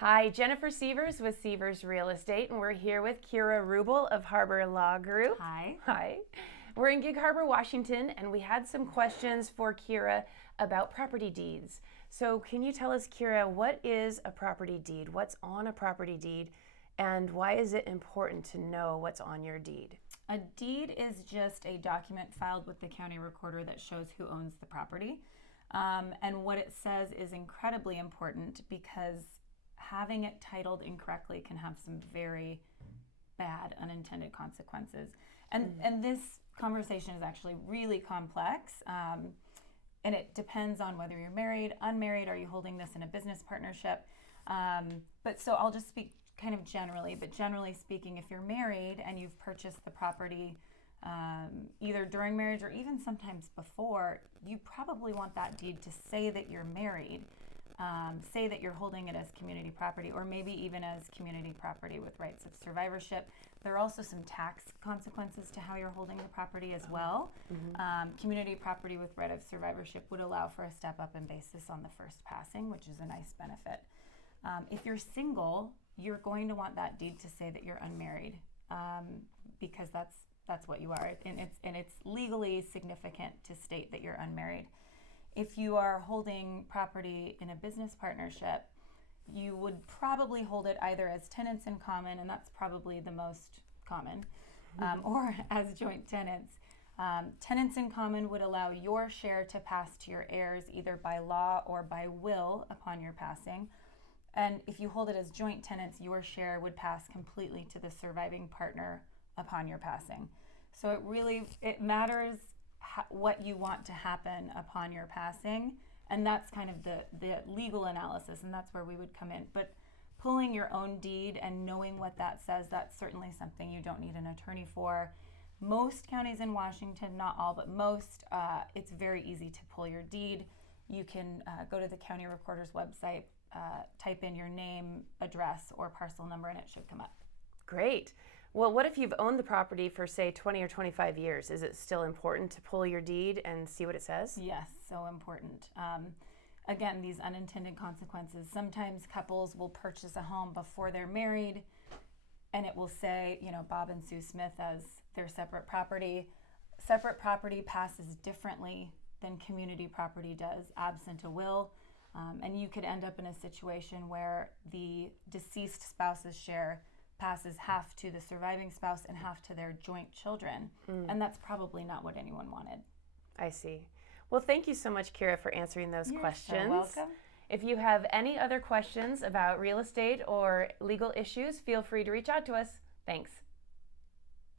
Hi, Jennifer Sievers with Sievers Real Estate, and we're here with Kira Rubel of Harbor Law Group. Hi. Hi. We're in Gig Harbor, Washington, and we had some questions for Kira about property deeds. So can you tell us, Kira, what is a property deed? What's on a property deed? And why is it important to know what's on your deed? A deed is just a document filed with the county recorder that shows who owns the property. And what it says is incredibly important because having it titled incorrectly can have some very bad unintended consequences. And this conversation is actually really complex. And it depends on whether you're married, unmarried, are you holding this in a business partnership? But so I'll just speak kind of generally, but generally speaking, if you're married and you've purchased the property either during marriage or even sometimes before, you probably want that deed to say that you're married, say that you're holding it as community property, or maybe even as community property with rights of survivorship. There are also some tax consequences to how you're holding the property as well. Community property with right of survivorship would allow for a step up in basis on the first passing, which is a nice benefit. If you're single, you're going to want that deed to say that you're unmarried, because that's what you are, and it's legally significant to state that you're unmarried. If you are holding property in a business partnership, you would probably hold it either as tenants in common, and that's probably the most common, or as joint tenants. Tenants in common would allow your share to pass to your heirs either by law or by will upon your passing. And if you hold it as joint tenants, your share would pass completely to the surviving partner upon your passing. So it matters what you want to happen upon your passing, and that's kind of the legal analysis, and that's where we would come in. But pulling your own deed and knowing what that says, that's certainly something you don't need an attorney for. Most counties in Washington, not all, but most, it's very easy to pull your deed. You can go to the county recorder's website, type in your name, address, or parcel number, and it should come up. Great. Well, what if you've owned the property for, say, 20 or 25 years? Is it still important to pull your deed and see what it says? Yes, so important. Again, these unintended consequences. Sometimes couples will purchase a home before they're married, and it will say, Bob and Sue Smith as their separate property. Separate property passes differently than community property does, absent a will. And you could end up in a situation where the deceased spouse's share passes half to the surviving spouse and half to their joint children. And that's probably not what anyone wanted. I see. Well, thank you so much, Kira, for answering those questions. You're welcome. If you have any other questions about real estate or legal issues, feel free to reach out to us. Thanks.